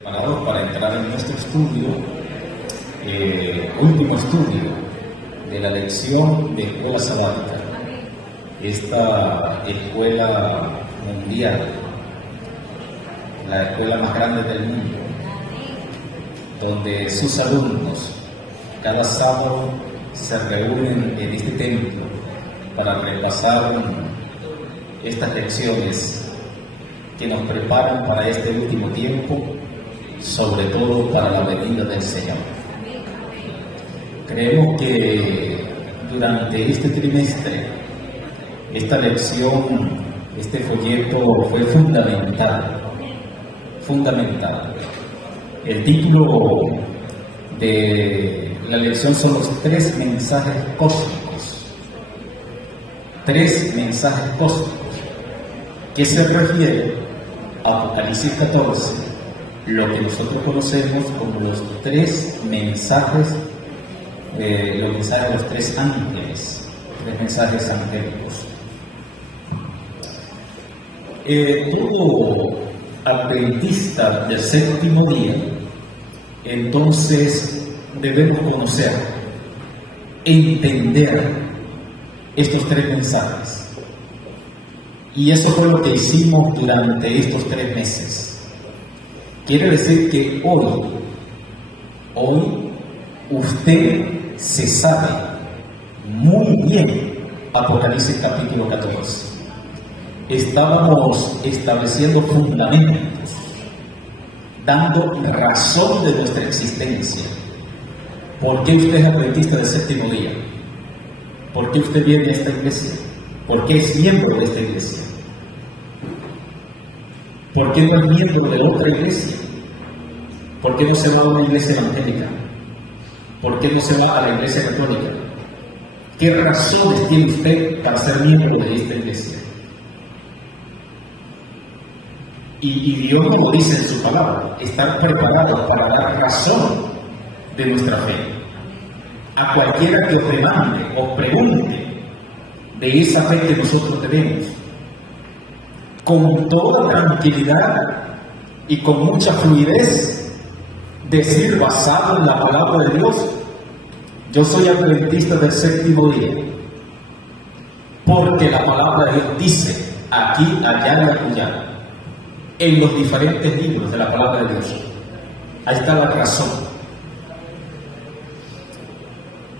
Preparados para entrar en nuestro estudio, último estudio de la lección de escuela sabática, esta escuela mundial, la escuela más grande del mundo, donde sus alumnos cada sábado se reúnen en este templo para repasar estas lecciones que nos preparan para este último tiempo, sobre todo para la venida del Señor. Creemos que durante este trimestre, esta lección, este folleto fue fundamental. El título de la lección son los 3 mensajes cósmicos. 3 mensajes cósmicos que se refieren a Apocalipsis 14, lo que nosotros conocemos como los 3 mensajes, los mensajes de los 3 ángeles, 3 mensajes angélicos. Todo adventista del séptimo día, entonces debemos conocer, entender estos 3 mensajes. Y eso fue lo que hicimos durante estos 3 meses. Quiere decir que hoy usted se sabe muy bien Apocalipsis capítulo 14. Estábamos estableciendo fundamentos, dando razón de nuestra existencia. ¿Por qué usted es adventista del séptimo día? ¿Por qué usted viene a esta iglesia? ¿Por qué es miembro de esta iglesia? ¿Por qué no es miembro de otra iglesia? ¿Por qué no se va a una iglesia evangélica? ¿Por qué no se va a la iglesia católica? ¿Qué razones tiene usted para ser miembro de esta iglesia? Y Dios, como dice en su palabra, estar preparados para dar razón de nuestra fe. A cualquiera que os demande, os pregunte de esa fe que nosotros tenemos, con toda tranquilidad y con mucha fluidez, decir basado en la palabra de Dios: yo soy adventista del séptimo día, porque la palabra de Dios dice aquí, allá y acullá, en los diferentes libros de la palabra de Dios. Ahí está la razón.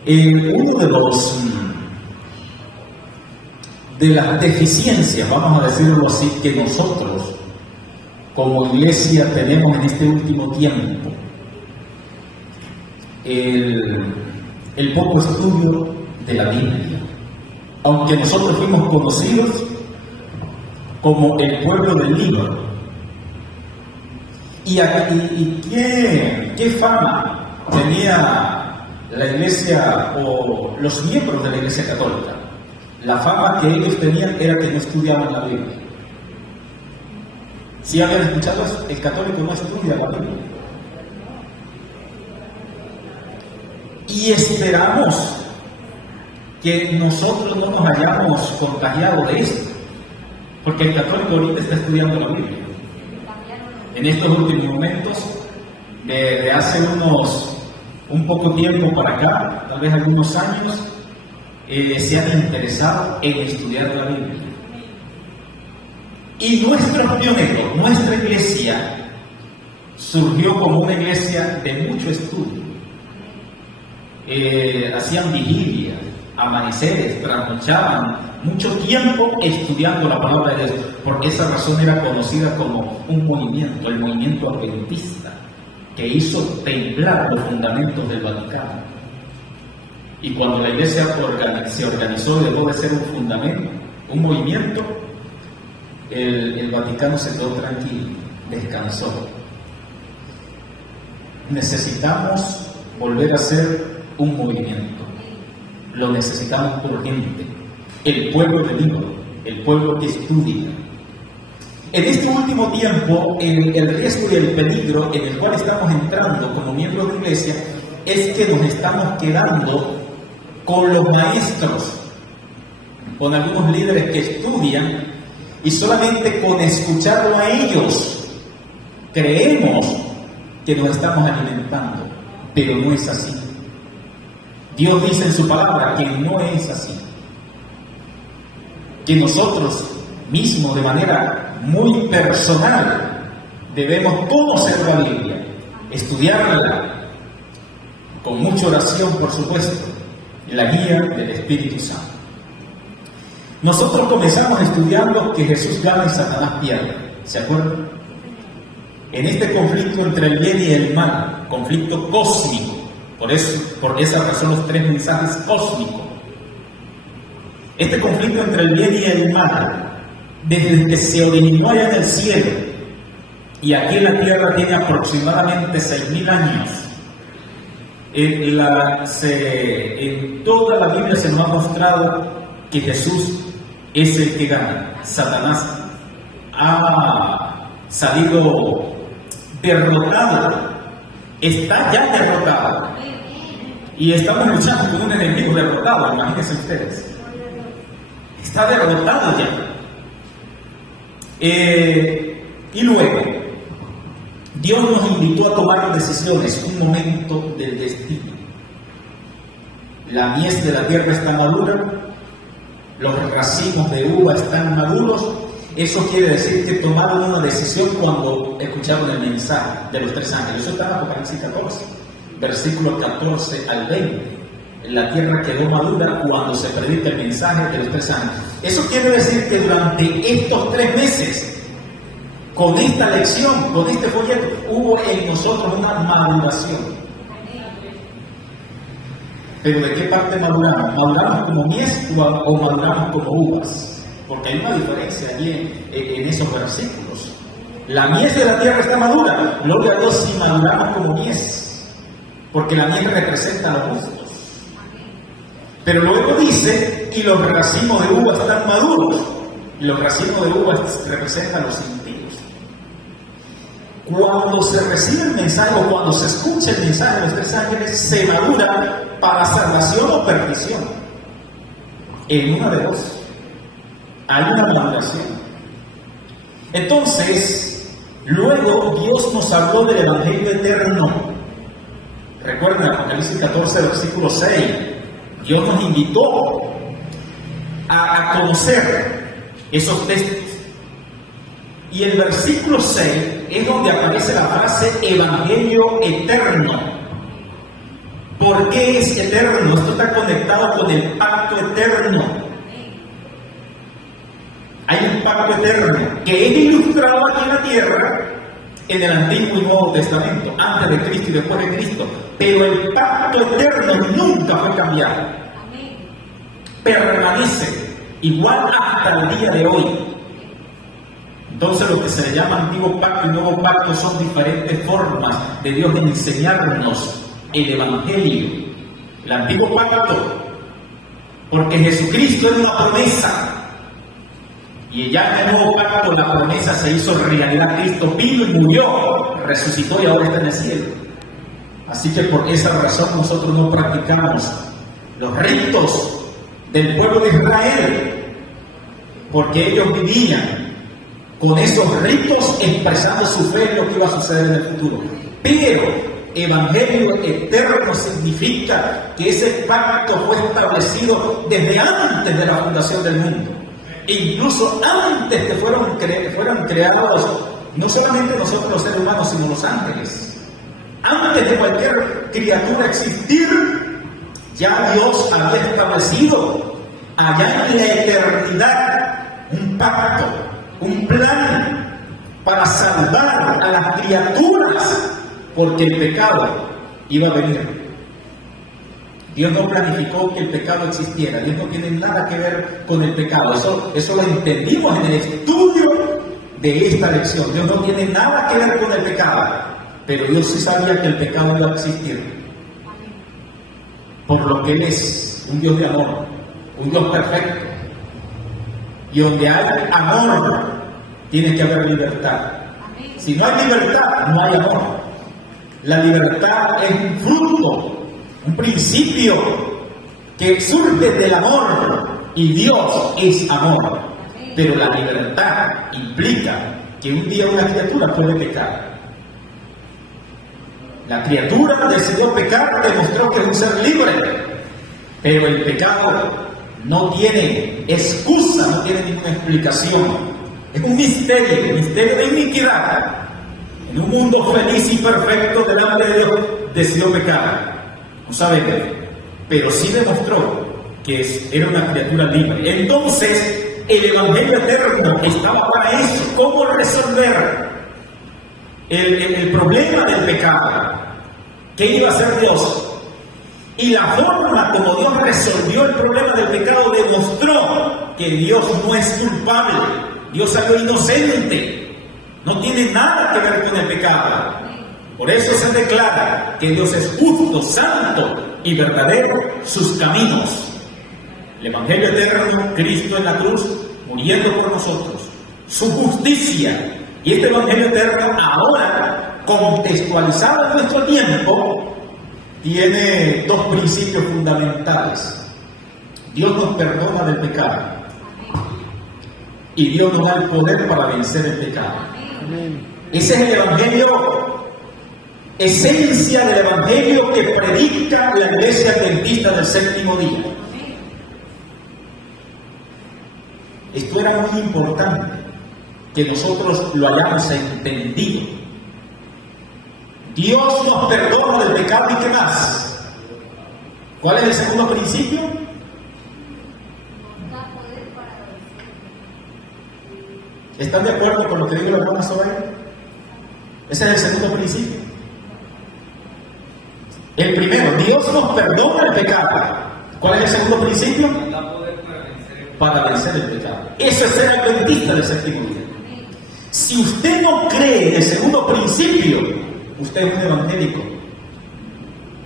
Uno de las deficiencias, vamos a decirlo así, que nosotros como iglesia tenemos en este último tiempo, el poco estudio de la Biblia. Aunque nosotros fuimos conocidos como el pueblo del libro. ¿Y qué fama tenía la iglesia o los miembros de la iglesia católica? La fama que ellos tenían era que no estudiaban la Biblia. Si habían escuchado, el católico no estudia la Biblia. Y esperamos que nosotros no nos hayamos contagiado de esto, porque el católico ahorita está estudiando la Biblia. En estos últimos momentos, de hace un poco tiempo para acá, tal vez algunos años, se han interesado en estudiar la Biblia. Y nuestros pioneros, nuestra iglesia, surgió como una iglesia de mucho estudio. Hacían vigilia, amaneceres, trasnochaban mucho tiempo estudiando la palabra de Dios. Por esa razón era conocida como un movimiento, el movimiento adventista, que hizo temblar los fundamentos del Vaticano. Y cuando la iglesia se organizó y dejó de ser un fundamento, un movimiento, el Vaticano se quedó tranquilo, descansó. Necesitamos volver a ser un movimiento. Lo necesitamos urgente. El pueblo del libro, el pueblo que estudia. En este último tiempo, el riesgo y el peligro en el cual estamos entrando como miembros de la iglesia es que nos estamos quedando con los maestros, con algunos líderes que estudian, y solamente con escucharlo a ellos creemos que nos estamos alimentando, pero no es así. Dios dice en su palabra que no es así. Que nosotros mismos, de manera muy personal, debemos conocer la Biblia, estudiarla, con mucha oración, por supuesto, y la guía del Espíritu Santo. Nosotros comenzamos estudiando que Jesús gana y Satanás pierde. ¿Se acuerdan? En este conflicto entre el bien y el mal, conflicto cósmico, por esa razón los 3 mensajes cósmicos. Este conflicto entre el bien y el mal, desde que se originó allá en el cielo y aquí en la tierra, tiene aproximadamente 6.000 años. En toda la Biblia se nos ha mostrado que Jesús es el que gana. Satanás ha salido derrotado, está ya derrotado, y estamos luchando con un enemigo derrotado. Imagínense ustedes, está derrotado ya. Y luego Dios nos invitó a tomar decisiones, un momento del destino. La mies de la tierra está madura, los racimos de uva están maduros. Eso quiere decir que tomaron una decisión cuando escucharon el mensaje de los 3 ángeles. Eso está en Apocalipsis 14, versículos 14 al 20. La tierra quedó madura cuando se predica el mensaje de los 3 ángeles. Eso quiere decir que durante estos 3 meses, con esta lección, con este folleto, hubo en nosotros una maduración. ¿Pero de qué parte maduramos? ¿Maduramos como mies o maduramos como uvas? Porque hay una diferencia allí en esos versículos. La mies de la tierra está madura. Gloria a Dios si maduramos como mies, porque la mies representa a los justos. Pero luego dice, y los racimos de uvas están maduros. Y los racimos de uvas representan a los impíos. Cuando se recibe el mensaje o cuando se escucha el mensaje de los 3 ángeles, se madura para salvación o perdición. En una de dos. Hay una maduración. Entonces, luego Dios nos habló del Evangelio eterno. Recuerden, Apocalipsis 14, versículo 6. Dios nos invitó a conocer esos textos. Y el versículo 6 es donde aparece la frase Evangelio eterno. ¿Por qué es eterno? Esto está conectado con el pacto eterno. Hay un pacto eterno que es ilustrado aquí en la tierra en el Antiguo y Nuevo Testamento, antes de Cristo y después de Cristo. Pero el pacto eterno nunca fue cambiado. Permanece igual hasta el día de hoy. Entonces lo que se le llama Antiguo Pacto y Nuevo Pacto son diferentes formas de Dios de enseñarnos el Evangelio. El Antiguo Pacto, porque Jesucristo es una promesa. Y ya en el Nuevo Pacto la promesa se hizo realidad. Cristo vino y murió, resucitó y ahora está en el cielo. Así que por esa razón nosotros no practicamos los ritos del pueblo de Israel, porque ellos vivían con esos ritos expresando su fe en lo que iba a suceder en el futuro. Pero Evangelio eterno significa que ese pacto fue establecido desde antes de la fundación del mundo. E incluso antes que fueran creados, no solamente nosotros los seres humanos, sino los ángeles. Antes de cualquier criatura existir, ya Dios había establecido allá en la eternidad un pacto, un plan para salvar a las criaturas, porque el pecado iba a venir. Dios no planificó que el pecado existiera. Dios no tiene nada que ver con el pecado. Eso lo entendimos en el estudio de esta lección. Dios no tiene nada que ver con el pecado. Pero Dios sí sabía que el pecado iba a existir. Por lo que Él es un Dios de amor, un Dios perfecto. Y donde hay amor, tiene que haber libertad. Si no hay libertad, no hay amor. La libertad es un fruto, un principio que surge del amor, y Dios es amor. Pero la libertad implica que un día una criatura puede pecar. La criatura decidió pecar, demostró que es un ser libre, pero el pecado no tiene excusa, no tiene ninguna explicación. Es un misterio de iniquidad. En un mundo feliz y perfecto delante de Dios, decidió pecar. No sabemos, pero sí demostró que era una criatura libre. Entonces, el Evangelio eterno estaba para eso. ¿Cómo resolver el problema del pecado? ¿Qué iba a hacer Dios? Y la forma como Dios resolvió el problema del pecado demostró que Dios no es culpable. Dios salió inocente. No tiene nada que ver con el pecado. Por eso se declara que Dios es justo, santo y verdadero sus caminos. El Evangelio eterno, Cristo en la cruz, muriendo por nosotros. Su justicia. Y este Evangelio eterno, ahora contextualizado en nuestro tiempo, tiene dos principios fundamentales. Dios nos perdona del pecado. Y Dios nos da el poder para vencer el pecado. Ese es el Evangelio, esencia del Evangelio que predica la Iglesia Adventista del séptimo día. Esto era muy importante que nosotros lo hayamos entendido. Dios nos perdona del pecado y ¿qué más? ¿Cuál es el segundo principio? ¿Están de acuerdo con lo que digo la hermana Zoe? Ese es el segundo principio. El primero, Dios nos perdona el pecado. ¿Cuál es el segundo principio? Para vencer el pecado. Eso es ser adventista del séptimo día. Si usted no cree en el segundo principio, usted es un evangélico.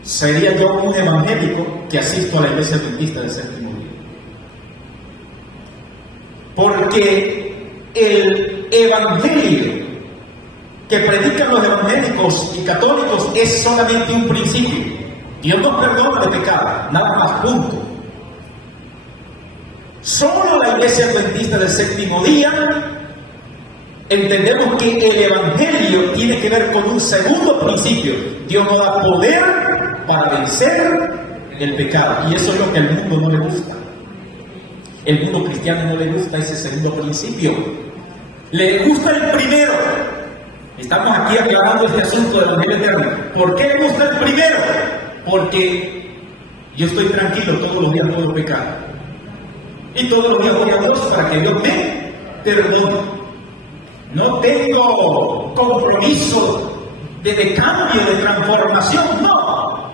Sería yo un evangélico que asisto a la iglesia adventista del séptimo día. Porque el evangelio que predican los evangélicos y católicos es solamente un principio. Dios nos perdona de pecado, nada más, punto. Solo la iglesia adventista del séptimo día entendemos que el evangelio tiene que ver con un segundo principio. Dios nos da poder para vencer el pecado, y eso es lo que al mundo no le gusta. El mundo cristiano no le gusta ese segundo principio, le gusta el primero. Estamos aquí aclarando este asunto del evangelio eterno. ¿Por qué le gusta el primero? Porque yo estoy tranquilo, todos los días puedo pecar. Y todos los días voy a Dios para que Dios me perdone. No tengo compromiso de cambio, de transformación, no.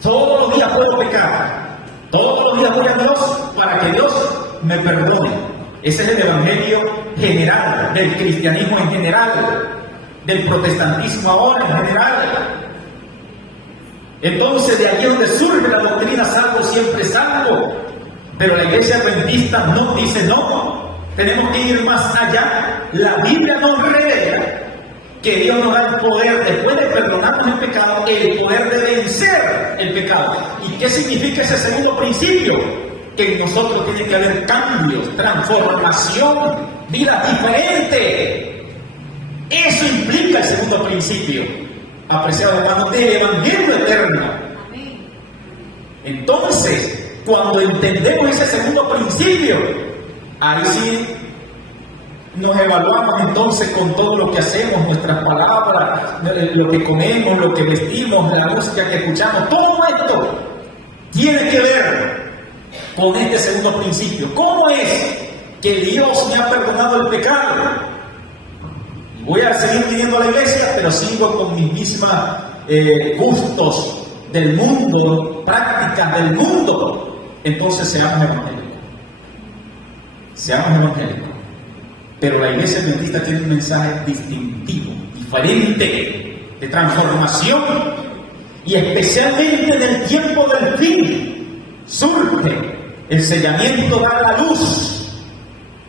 Todos los días puedo pecar. Todos los días voy a Dios para que Dios me perdone. Ese es el evangelio general, del cristianismo en general, del protestantismo ahora en general. Entonces de aquí es donde surge la doctrina salvo siempre salvo. Pero la iglesia adventista no dice no, tenemos que ir más allá. La Biblia nos revela que Dios nos da el poder, después de perdonarnos el pecado, el poder de vencer el pecado. ¿Y qué significa ese segundo principio? Que en nosotros tiene que haber cambios, transformación, vida diferente. Eso implica el segundo principio, apreciado hermano, del evangelio eterno. Entonces, cuando entendemos ese segundo principio, ahí sí nos evaluamos entonces con todo lo que hacemos, nuestras palabras, lo que comemos, lo que vestimos, la música que escuchamos, todo esto tiene que ver con este segundo principio. ¿Cómo es que Dios me ha perdonado el pecado? Voy a seguir viniendo a la iglesia, pero sigo con mis mismos gustos del mundo, prácticas del mundo. Entonces seamos evangélicos. Seamos evangélicos. Pero la iglesia adventista tiene un mensaje distintivo, diferente, de transformación. Y especialmente en el tiempo del fin, surge el sellamiento, da la luz,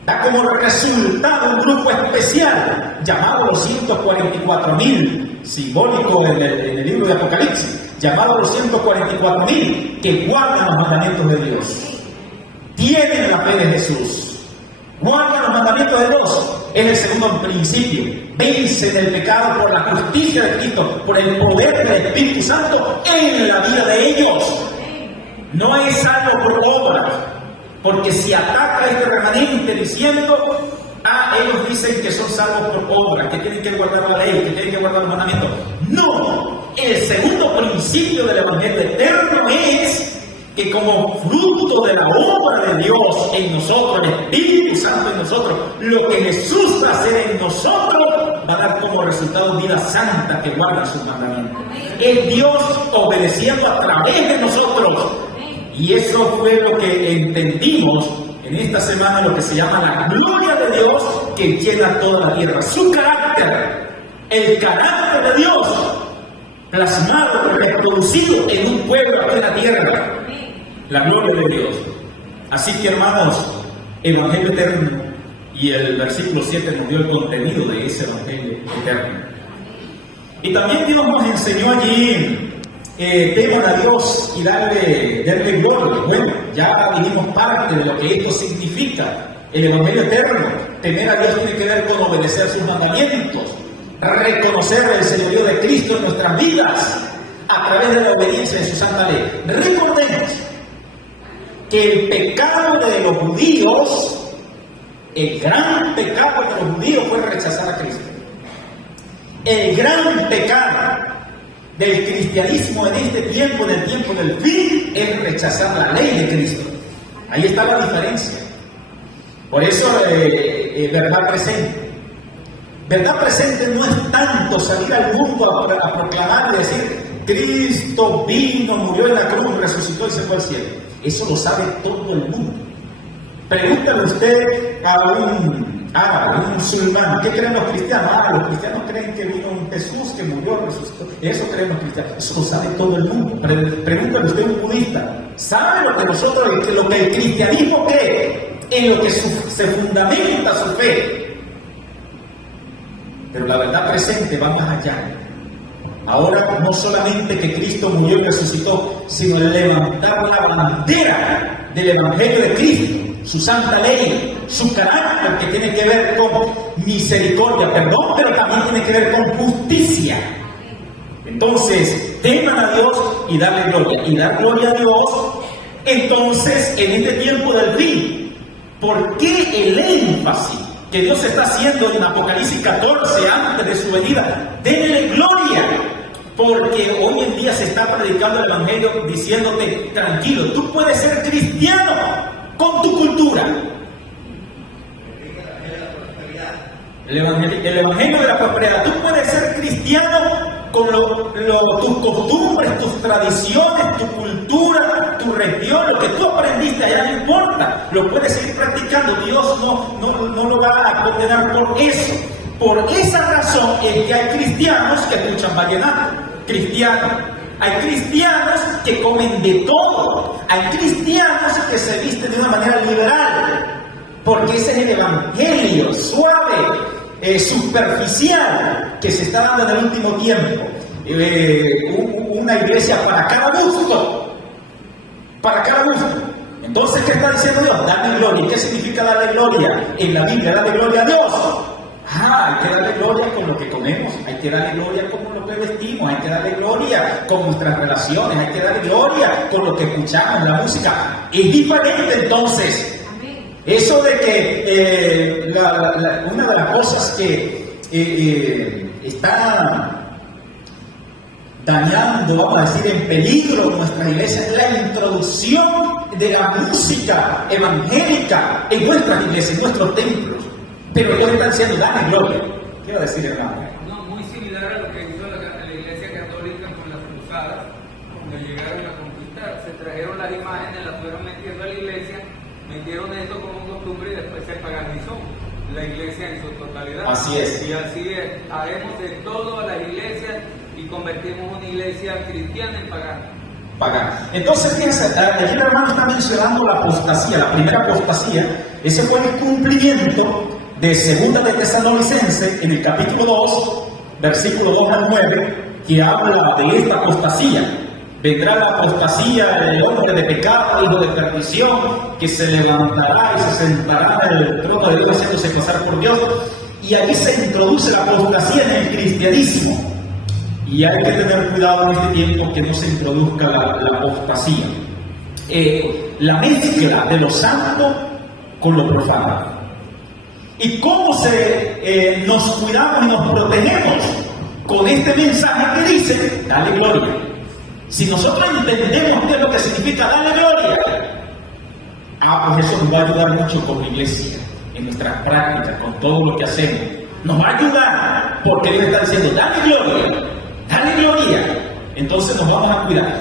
da como resultado un grupo especial llamado los 144,000, simbólico en el libro de Apocalipsis, llamado los 144,000 que guardan los mandamientos de Dios, tienen la fe de Jesús, guardan los mandamientos de Dios, Es el segundo principio. Vencen el pecado por la justicia de Cristo, por el poder del Espíritu Santo en la vida de ellos. No es salvo por obras, porque si ataca a este remanente diciendo, ellos dicen que son salvos por obras, que tienen que guardar la ley, que tienen que guardar los mandamientos. No, el segundo principio del Evangelio eterno es que como fruto de la obra de Dios en nosotros, el Espíritu Santo en nosotros, lo que Jesús va a hacer en nosotros va a dar como resultado vida santa que guarda sus mandamientos. Es Dios obedeciendo a través de nosotros. Y eso fue lo que entendimos en esta semana, lo que se llama la gloria de Dios que llena toda la tierra. Su carácter, el carácter de Dios, plasmado, reproducido en un pueblo aquí en la tierra. La gloria de Dios. Así que, hermanos, Evangelio eterno, y el versículo 7 nos dio el contenido de ese Evangelio eterno. Y también Dios nos enseñó allí, teman a Dios y darle gloria. Bueno, ya vimos parte de lo que esto significa. El Evangelio eterno, temer a Dios tiene que ver con obedecer sus mandamientos, reconocer el señorío de Cristo en nuestras vidas a través de la obediencia de su santa ley. Recordemos que el pecado de los judíos, el gran pecado de los judíos fue rechazar a Cristo. El gran pecado del cristianismo en este tiempo, en el tiempo del fin, es rechazar la ley de Cristo. Ahí está la diferencia. Por eso, verdad presente. Verdad presente no es tanto salir al mundo a proclamar y decir, Cristo vino, murió en la cruz, resucitó y se fue al cielo. Eso lo sabe todo el mundo. Pregúntale usted a un árabe, un musulmán, ¿qué creen los cristianos? Los cristianos creen que vino un Jesús que murió, resucitó. Eso creen los cristianos. Eso lo sabe todo el mundo. Pregúntale usted a un budista, ¿sabe lo que nosotros, lo que el cristianismo cree, en lo que se fundamenta su fe? Pero la verdad presente va más allá. Ahora no solamente que Cristo murió y resucitó, sino el levantar la bandera del Evangelio de Cristo, su santa ley, su carácter que tiene que ver con misericordia, perdón, pero también tiene que ver con justicia. Entonces, teman a Dios y darle gloria. Y dar gloria a Dios, entonces, en este tiempo del fin, ¿por qué el énfasis que Dios está haciendo en Apocalipsis 14 antes de su venida? Denle gloria, porque hoy en día se está predicando el Evangelio diciéndote, tranquilo, tú puedes ser cristiano con tu cultura. El Evangelio de la prosperidad. Tú puedes ser cristiano con tus costumbres, tus tradiciones, tu cultura, tu religión, lo que tú aprendiste allá no importa. Lo puedes seguir practicando. Dios no lo va a condenar por eso. Por esa razón es que hay cristianos que escuchan vallenato. Hay cristianos que comen de todo. Hay cristianos que se visten de una manera liberal. Porque ese es el evangelio suave, superficial, que se está dando en el último tiempo. Una iglesia para cada gusto. Para cada gusto. Entonces, ¿qué está diciendo Dios? Dale gloria. ¿Qué significa darle gloria? En la Biblia, darle gloria a Dios. Hay que darle gloria con lo que comemos, hay que darle gloria con lo que vestimos, hay que darle gloria con nuestras relaciones, hay que darle gloria con lo que escuchamos, la música. Es diferente entonces. Eso de que una de las cosas que está dañando, vamos a decir, en peligro nuestra iglesia es la introducción de la música evangélica en nuestras iglesias, en nuestros templos. Pero ellos están diciendo, dale gloria. ¿Qué va a decir, hermano? No, muy similar a lo que hizo la iglesia católica con las cruzadas, cuando llegaron a conquistar. Se trajeron las imágenes, las fueron metiendo a la iglesia, metieron esto como costumbre y después se paganizó la iglesia en su totalidad. Así es. Y así es, haremos de todo a las iglesias y convertimos una iglesia cristiana en pagana. Entonces, fíjense, aquí el hermano está mencionando la apostasía, la primera apostasía. Ese fue el cumplimiento de Segunda de Tesalonicenses, en el capítulo 2, versículo 2 al 9, que habla de esta apostasía. Vendrá la apostasía del hombre de pecado, hijo de perdición, que se levantará y se sentará en el trono de Dios haciéndose pasar por Dios. Y aquí se introduce la apostasía en el cristianismo. Y hay que tener cuidado en este tiempo que no se introduzca la apostasía. La mezcla de lo santo con lo profano. ¿Y cómo nos cuidamos y nos protegemos? Con este mensaje que dice, dale gloria. Si nosotros entendemos qué es lo que significa dale gloria, pues eso nos va a ayudar mucho con la iglesia, en nuestras prácticas, con todo lo que hacemos. Nos va a ayudar porque Dios está diciendo, dale gloria. Entonces nos vamos a cuidar.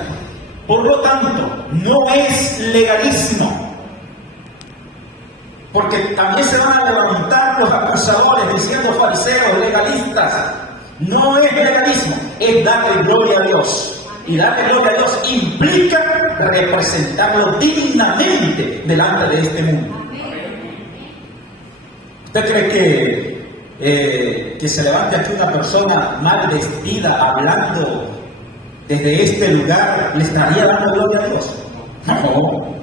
Por lo tanto, no es legalismo. Porque también se van a levantar los acusadores diciendo fariseos, legalistas. No es legalismo, es darle gloria a Dios. Y darle gloria a Dios implica representarlo dignamente delante de este mundo. ¿Usted cree que se levante aquí una persona mal vestida, hablando desde este lugar, le estaría dando gloria a Dios? No.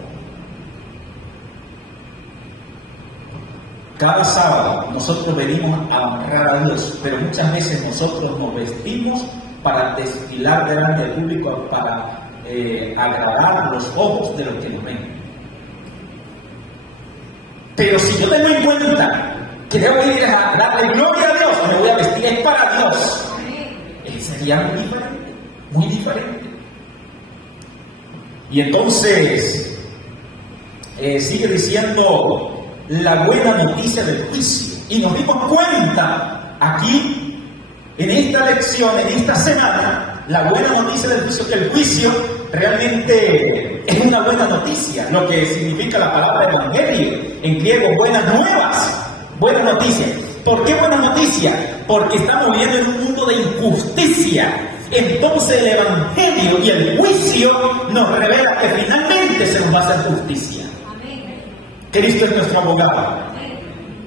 Cada sábado nosotros venimos a honrar a Dios, pero muchas veces nosotros nos vestimos para desfilar delante del público, para agradar los ojos de los que nos ven. Pero si yo tengo en cuenta que debo ir a darle gloria a Dios, me voy a vestir es para Dios, sería muy diferente. Y entonces sigue diciendo la buena noticia del juicio. Y nos dimos cuenta aquí, en esta lección, en esta semana, la buena noticia del juicio, que el juicio realmente es una buena noticia, lo que significa la palabra evangelio, en griego, buenas nuevas, buena noticia. ¿Por qué buena noticia? Porque estamos viviendo en un mundo de injusticia. Entonces el evangelio y el juicio nos revela que finalmente se nos va a hacer justicia. Cristo es nuestro abogado.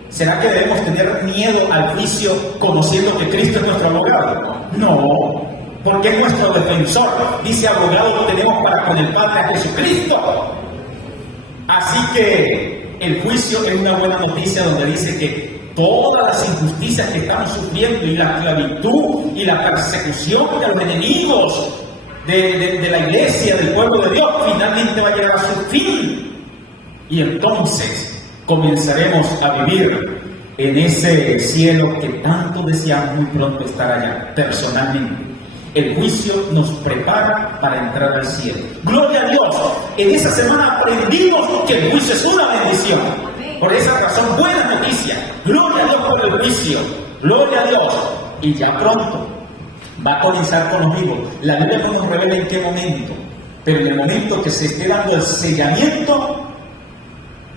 ¿Será que debemos tener miedo al juicio conociendo que Cristo es nuestro abogado? No, porque es nuestro defensor. Dice, abogado lo tenemos para con el Padre a Jesucristo. Así que el juicio es una buena noticia donde dice que todas las injusticias que estamos sufriendo y la esclavitud y la persecución de los enemigos de la iglesia, del pueblo de Dios, finalmente va a llegar a su fin. Y entonces comenzaremos a vivir en ese cielo que tanto deseamos muy pronto estar allá, personalmente. El juicio nos prepara para entrar al cielo. ¡Gloria a Dios! En esa semana aprendimos que el juicio es una bendición. Por esa razón, buena noticia. ¡Gloria a Dios por el juicio! ¡Gloria a Dios! Y ya pronto va a comenzar con los vivos. La Biblia no nos revela en qué momento, pero en el momento que se esté dando el sellamiento,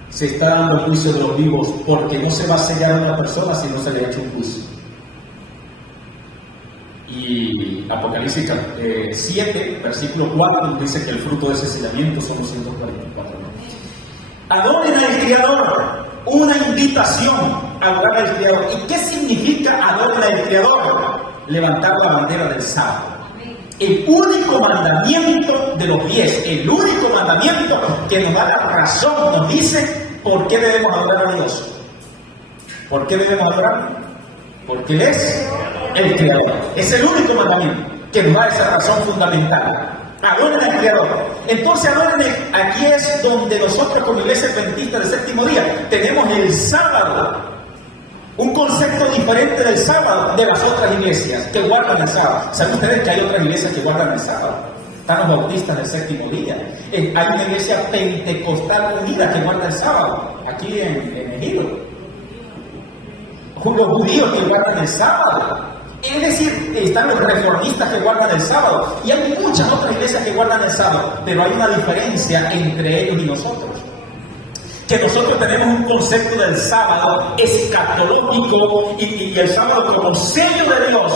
se está dando el juicio de los vivos, porque no se va a sellar a una persona si no se le ha hecho un juicio. Y Apocalipsis 7, versículo 4, nos dice que el fruto de ese sellamiento son los 144. Adoren al Creador, una invitación a adorar al Creador. ¿Y qué significa adoren al Creador? Levantar la bandera del sábado. El único mandamiento de los 10, el único mandamiento que nos da la razón, nos dice por qué debemos adorar a Dios. ¿Por qué debemos adorar? Porque Él es el Creador. Es el único mandamiento que nos da esa razón fundamental. Adoren al Creador. Entonces, adoren, aquí es donde nosotros como Iglesia Adventista del Séptimo Día tenemos el sábado. Un concepto diferente del sábado de las otras iglesias que guardan el sábado. ¿Saben ustedes que hay otras iglesias que guardan el sábado? Están los bautistas del Séptimo Día. Hay una iglesia pentecostal unida que guarda el sábado, aquí en Ejido. Los judíos que guardan el sábado. Es decir, están los reformistas que guardan el sábado. Y hay muchas otras iglesias que guardan el sábado. Pero hay una diferencia entre ellos y nosotros. Que nosotros tenemos un concepto del sábado escatológico y el sábado como sello de Dios,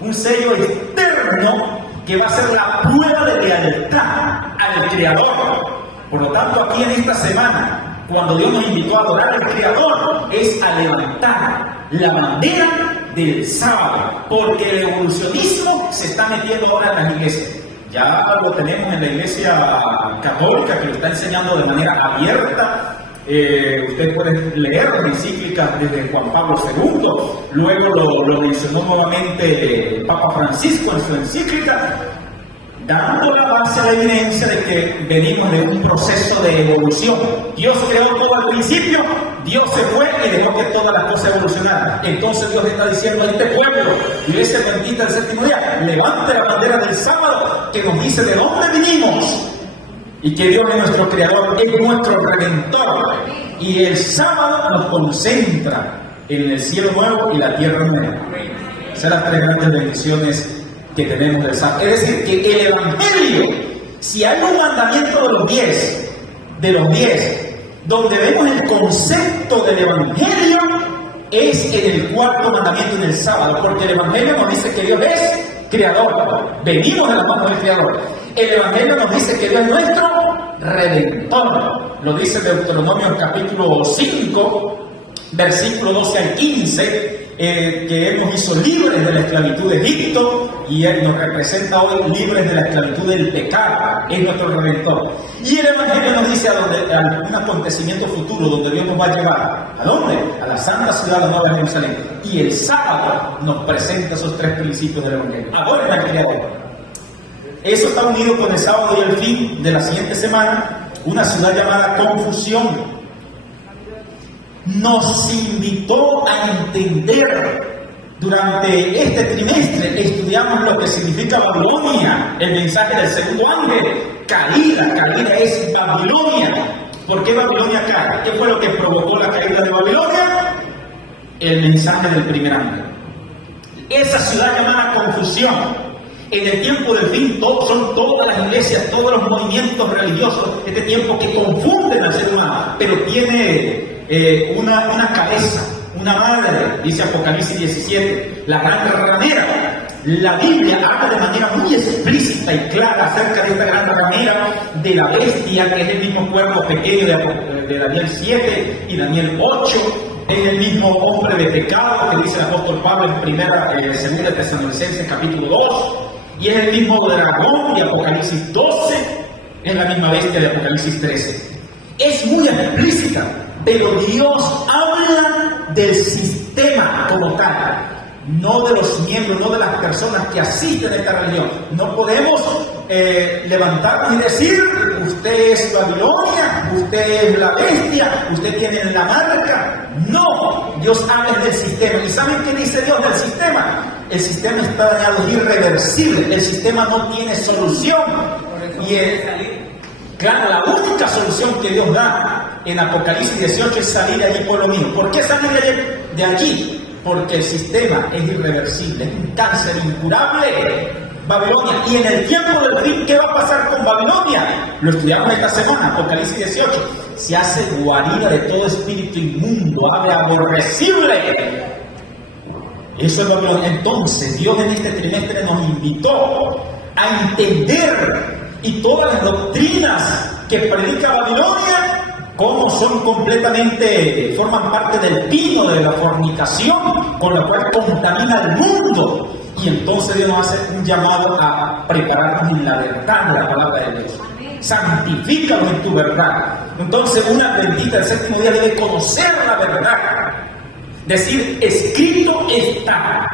un sello externo que va a ser la prueba de lealtad al Creador. Por lo tanto, aquí en esta semana, cuando Dios nos invitó a adorar al Creador, es a levantar la bandera del sábado, porque el evolucionismo se está metiendo ahora en las iglesias. Ya lo tenemos en la iglesia católica, que lo está enseñando de manera abierta Usted puede leer la encíclica desde Juan Pablo II, luego lo mencionó nuevamente el Papa Francisco en su encíclica, dando la base a la evidencia de que venimos de un proceso de evolución. Dios creó todo al principio, Dios se fue y dejó que todas las cosas evolucionaran. Entonces Dios está diciendo a este pueblo, Iglesia Adventista del Séptimo Día, levante la bandera del sábado que nos dice de dónde vinimos y que Dios es nuestro creador, es nuestro redentor. Y el sábado nos concentra en el cielo nuevo y la tierra nueva. Esas son las tres grandes bendiciones que tenemos del sábado. Es decir, que el Evangelio, si hay un mandamiento de los 10, donde vemos el concepto del Evangelio, es en el cuarto mandamiento, en el sábado, porque el Evangelio nos dice que Dios es creador, venimos de la mano del creador. El Evangelio nos dice que Dios es nuestro redentor, lo dice Deuteronomio capítulo 5, versículo 12 al 15, que Él nos hizo libres de la esclavitud de Egipto y Él nos representa hoy libres de la esclavitud del pecado, es nuestro redentor. Y el Evangelio nos dice a un acontecimiento futuro donde Dios nos va a llevar, ¿a dónde? A la santa ciudad, la Nueva Jerusalén. Y el sábado nos presenta esos tres principios del Evangelio. Adoren al Creador. Eso está unido con el sábado y el fin de la siguiente semana, una ciudad llamada Confusión. Nos invitó a entender durante este trimestre, estudiamos lo que significa Babilonia, el mensaje del segundo ángel, caída es Babilonia. ¿Por qué Babilonia cae? ¿Qué fue lo que provocó la caída de Babilonia? El mensaje del primer ángel. Esa ciudad llamada Confusión. En el tiempo del fin son todas las iglesias, todos los movimientos religiosos, este tiempo que confunden al ser humano, pero tiene una cabeza, una madre, dice Apocalipsis 17, la gran ramera. La Biblia habla de manera muy explícita y clara acerca de esta gran ramera, de la bestia, que es el mismo cuerpo pequeño de Daniel 7 y Daniel 8, es el mismo hombre de pecado que dice el apóstol Pablo en segunda Tesalonicenses capítulo 2, y es el mismo dragón de Apocalipsis 12, es la misma bestia de Apocalipsis 13. Es muy explícita, pero Dios habla del sistema como tal, no de los miembros, no de las personas que asisten a esta religión. No podemos levantarnos y decir, usted es Babilonia, usted es la bestia, usted tiene la marca. No, Dios habla del sistema. ¿Y saben qué dice Dios del sistema? El sistema está dañado, es irreversible, el sistema no tiene solución. Claro, la única solución que Dios da en Apocalipsis 18 es salir de allí por lo mismo. ¿Por qué salir de allí? Porque el sistema es irreversible, es un cáncer incurable, Babilonia. Y en el tiempo del fin, ¿qué va a pasar con Babilonia? Lo estudiamos esta semana, Apocalipsis 18. Se hace guarida de todo espíritu inmundo, ave aborrecible. Eso es Babilonia. Entonces, Dios en este trimestre nos invitó a entender y todas las doctrinas que predica Babilonia, cómo son completamente, forman parte del pino de la fornicación, con la cual contamina el mundo. Y entonces Dios nos hace un llamado a prepararnos en la verdad de la palabra de Dios. Santifícanos en tu verdad. Entonces, una bendita del séptimo día debe conocer la verdad. Decir, escrito está.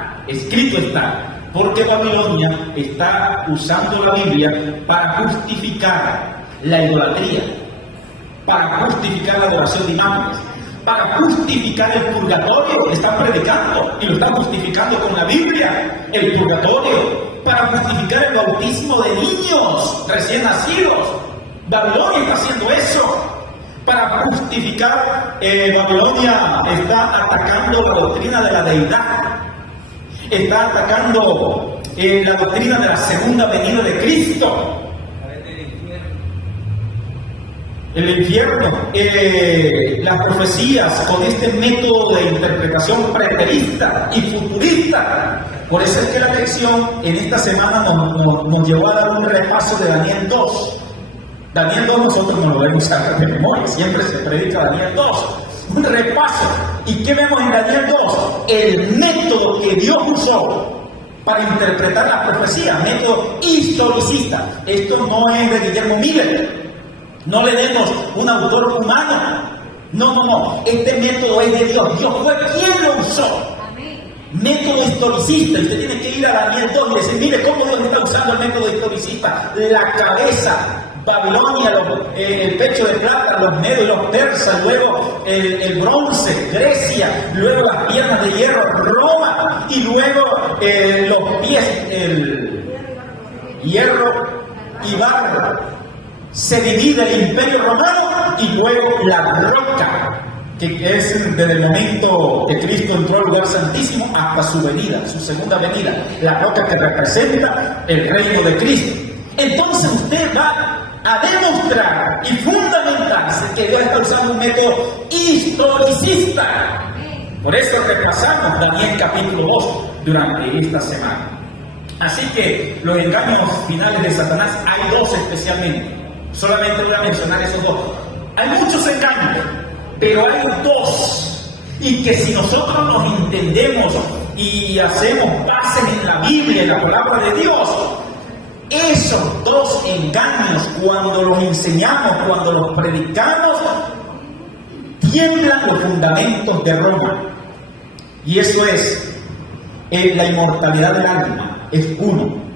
Porque Babilonia está usando la Biblia para justificar la idolatría, para justificar la adoración de imágenes, para justificar el purgatorio. Están predicando y lo están justificando con la Biblia, el purgatorio, para justificar el bautismo de niños recién nacidos. Babilonia está haciendo eso. Para justificar, Babilonia está atacando la doctrina de la deidad, está atacando la doctrina de la segunda venida de Cristo. El infierno, las profecías con este método de interpretación preterista y futurista. Por eso es que la lección en esta semana nos llevó a dar un repaso de Daniel 2. Daniel 2 nosotros no lo vemos a de memoria, siempre se predica Daniel 2. Un repaso. ¿Y qué vemos en Daniel 2? El método que Dios usó para interpretar la profecía, método historicista. Esto no es de Guillermo Miller. No le demos un autor humano. No. Este método es de Dios. Dios fue quien lo usó. Método historicista. Usted tiene que ir a Daniel 2 y decir, mire cómo Dios está usando el método historicista. La cabeza, Babilonia, el pecho de plata, los medios, los persas, luego el bronce, Grecia, luego las piernas de hierro, Roma, y luego los pies, el hierro y barro. Se divide el imperio romano y luego la roca, que es desde el momento que Cristo entró al lugar santísimo hasta su venida, su segunda venida, la roca que representa el reino de Cristo. Entonces usted va a demostrar y fundamentarse que Dios está usando un método historicista. Por eso repasamos Daniel capítulo 2 durante esta semana. Así que los engaños finales de Satanás hay dos especialmente. Solamente voy a mencionar esos dos. Hay muchos engaños, pero hay dos. Y que si nosotros nos entendemos y hacemos bases en la Biblia, en la palabra de Dios, esos dos engaños, cuando los enseñamos, cuando los predicamos, tiemblan los fundamentos de Roma. Y eso es la inmortalidad del alma, es uno.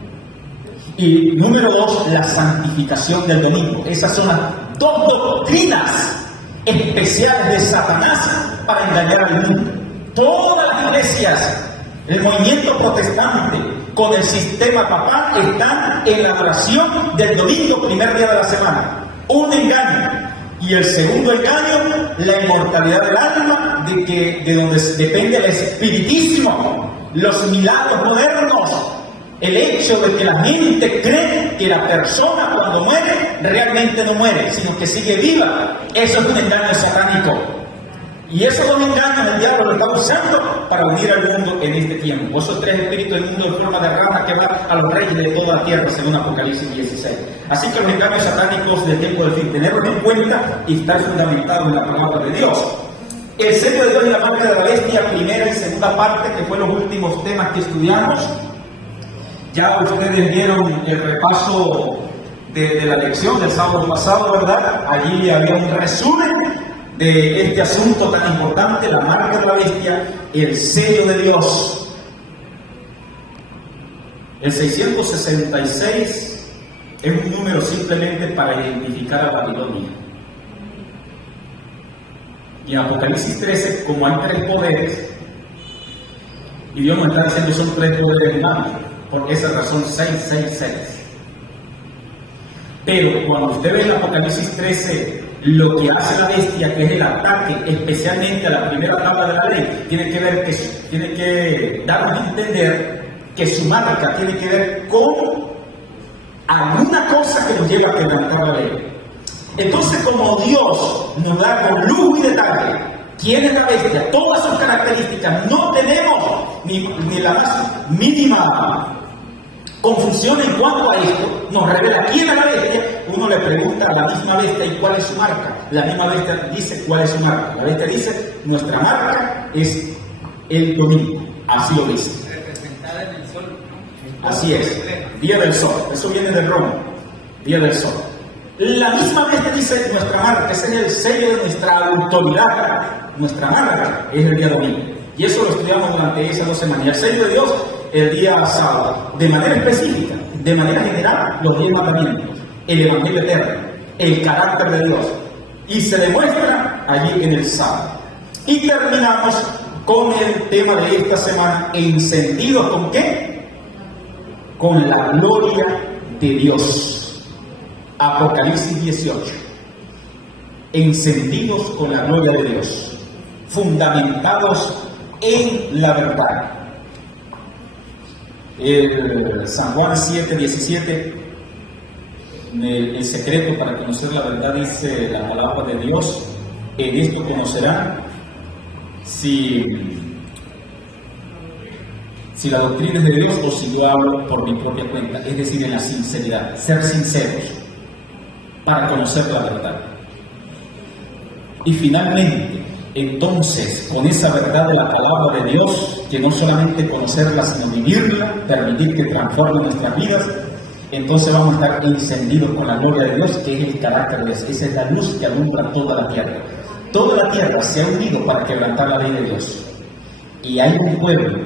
Y número dos, la santificación del domingo. Esas son las dos doctrinas especiales de Satanás para engañar al mundo. Todas las iglesias, el movimiento protestante con el sistema papal están en la adoración del domingo, primer día de la semana. Un engaño. Y el segundo engaño, la inmortalidad del alma, de donde depende el espiritismo, los milagros modernos, el hecho de que la mente cree que la persona cuando muere realmente no muere, sino que sigue viva. Eso es un engaño satánico. Y esos dos engaños el diablo lo está usando para unir al mundo en este tiempo. Esos tres espíritus del mundo en forma de rana que van a los reyes de toda la tierra, según Apocalipsis 16. Así que los engaños satánicos del tiempo del fin, tenerlos en cuenta y estar fundamentados en la palabra de Dios. El sello de Dios y la marca de la bestia, primera y segunda parte, que fue los últimos temas que estudiamos. Ya ustedes vieron el repaso de la lección del sábado pasado, ¿verdad? Allí había un resumen de este asunto tan importante, la marca de la bestia, el sello de Dios. El 666 es un número simplemente para identificar a Babilonia. Y en Apocalipsis 13, como hay tres poderes, y Dios nos está diciendo son tres poderes humanos, por esa razón 666. Pero cuando usted ve en Apocalipsis 13 lo que hace la bestia, que es el ataque especialmente a la primera tabla de la ley, tiene que darnos a entender que su marca tiene que ver con alguna cosa que nos lleva a quebrantar la ley. Entonces, como Dios nos da con lujo y detalle quién es la bestia, todas sus características, no tenemos ni la más mínima confusión en cuanto a esto. Nos revela quién es la bestia. Uno le pregunta a la misma bestia y cuál es su marca. La misma bestia dice cuál es su marca. La bestia dice, nuestra marca es el domingo. Así lo dice. Representada en el sol, ¿no? Así es, día del sol. Eso viene de Roma, día del sol. La misma bestia dice, nuestra marca, ese es el sello de nuestra autoridad. Nuestra marca es el día domingo. Y eso lo estudiamos durante esas 2 semanas. Y el sello de Dios, el día sábado. De manera específica, de manera general, los 10 mandamientos, el evangelio eterno, el carácter de Dios. Y se demuestra allí en el sábado. Y terminamos con el tema de esta semana, encendidos ¿con qué? Con la gloria de Dios. Apocalipsis 18. Encendidos con la gloria de Dios. Fundamentados en la verdad. El San Juan 7:17, el secreto para conocer la verdad, dice la palabra de Dios: en esto conocerán si la doctrina es de Dios o si yo hablo por mi propia cuenta, es decir, en la sinceridad, ser sinceros para conocer la verdad. Y finalmente, entonces, con esa verdad de la palabra de Dios, que no solamente conocerla, sino vivirla, permitir que transforme nuestras vidas, entonces vamos a estar encendidos con la gloria de Dios, que es el carácter de Dios. Esa es la luz que alumbra toda la tierra. Toda la tierra se ha unido para quebrantar la ley de Dios. Y hay un pueblo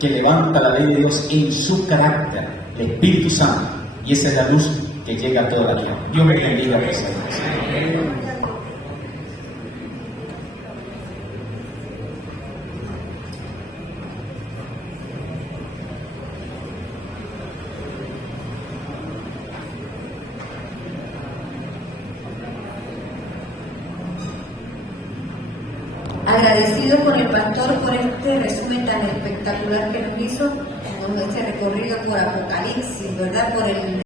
que levanta la ley de Dios en su carácter, el Espíritu Santo. Y esa es la luz que llega a toda la tierra. Dios me bendiga, personas. Agradecido con el pastor por este resumen tan espectacular que nos hizo, con este recorrido por Apocalipsis, ¿verdad? Por el